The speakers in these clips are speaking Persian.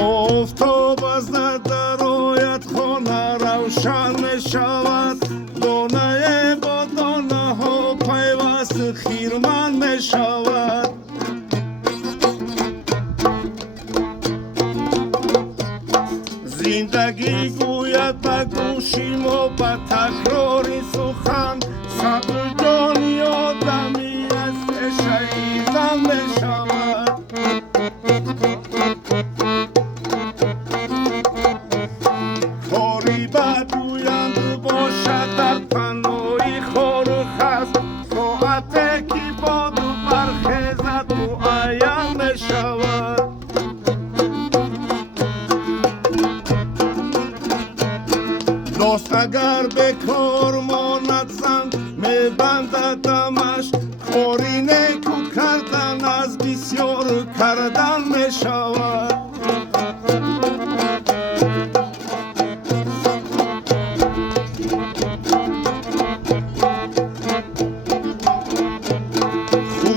آفتاب از در آید خانه روشن می شود دانه با دانه ها پیوست خیرمن می شود زندگی گوید به گوشی ما به تکراری سخن صبر جانی آدمی است شهیدم می شود کاری بدگویند باشد در پناهی خار و خس ساعتی که باد و برخیزد معین می شود دوست اگر به کار ماند زن می بندد دمش کاری نیکو کردن از بسیار کردن می شود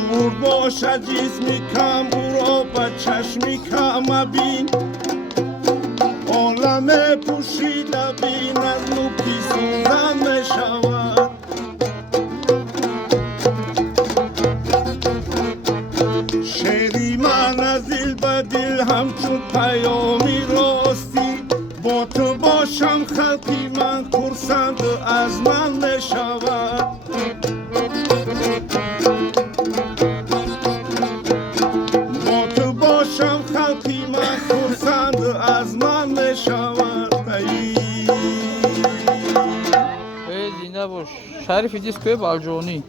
خور باشد جسمی کم او را به چشمی کم مبین عالم پوشیده بین از نوکی سوزن می شود شعری من از دل به دل همچون پیامی راستی با تو باشم خلقی من خرسند از من می شود با تو باشم خلقی من خرسند از من می شود زنده باش. شریف دیسکوی بالجونی